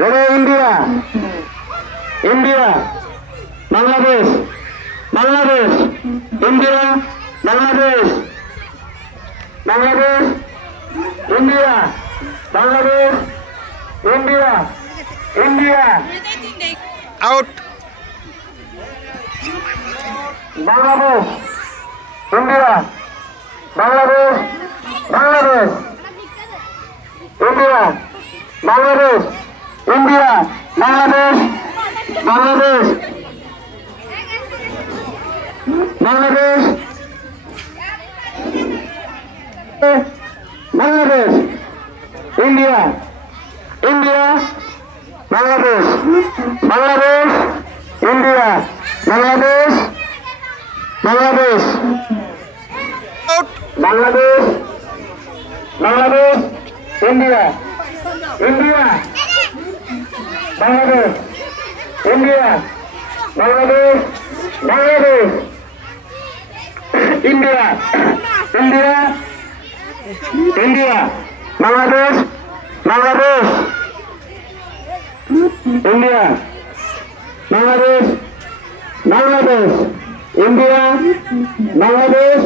Ready India. India Bangladesh Bangladesh India Bangladesh. Bangladesh India Bangladesh India India. Out Bangladesh India Bangladesh Bangladesh. India Bangladesh. India, Bangladesh Bangladesh. Bangladesh. Bangladesh. India. India, Bangladesh. Bangladesh, India. Bangladesh Bangladesh. Bangladesh Bangladesh, India. India. Bangladesh, India, Bangladesh Bangladesh, India India India, Bangladesh Bangladesh, India, Bangladesh Bangladesh, India, Bangladesh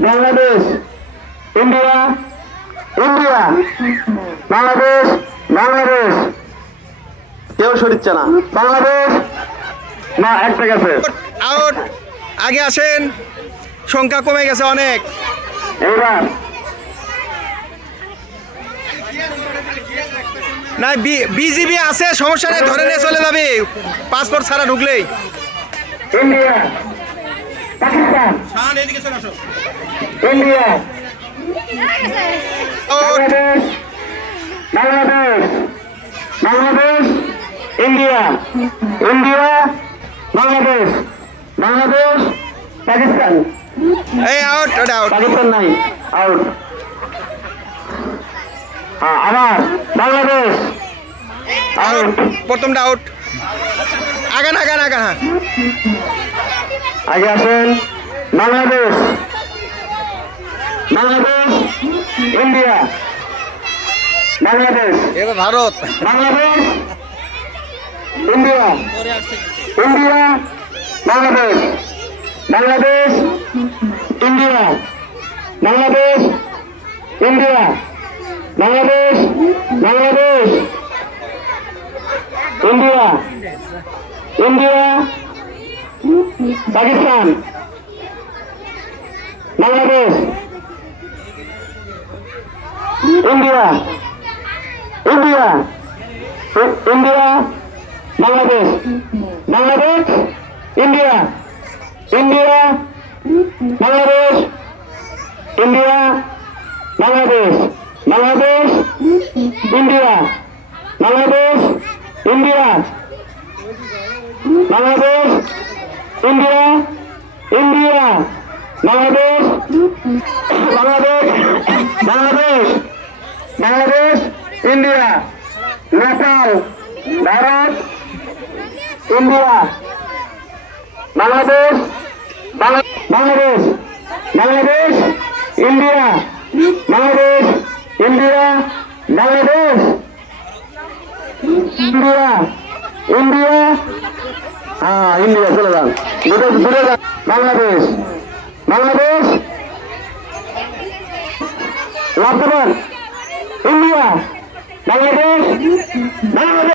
Bangladesh, India India, Bangladesh কেউ সরিচ্ছে না। বাংলাদেশ না একটা গেছে। Out আগে আসেন। সংখ্যা কমে গেছে অনেক। এইবার। না বিজিবি আছে সমস্যা নেই ধরে নিয়ে চলে যাবে। পাসপোর্ট ছাড়া ঢুকলেই। India Pakistan. India Bangladesh Bangladesh Bangladesh. India India Bangladesh Bangladesh Pakistan. এই আউট আউট পাকিস্তান নাই আউট আবার বাংলাদেশ আউট আউট প্রথমটা আউট আগান আগান আগান হ্যাঁ আগে আসেন Bangladesh Bangladesh India Bangladesh. Bharat. Bangladesh India India Bangladesh Bangladesh India Bangladesh India Bangladesh Bangladesh India India Pakistan Bangladesh India India ই- India Bangladesh. Bangladesh, India. India, Bangladesh. India, Bangladesh. Bangladesh, India. Bangladesh India. Bangladesh, India. India. Bangladesh Bangladesh Bangladesh. Bangladesh, India. Nepal. Bharat, India, Bangladesh, Bangla- Bangladesh Bangladesh, India Bangladesh India Bangladesh, India India হ্যাঁ India, চলে যান। Bangladesh Bangladesh, love India, Bangladesh Bangladesh.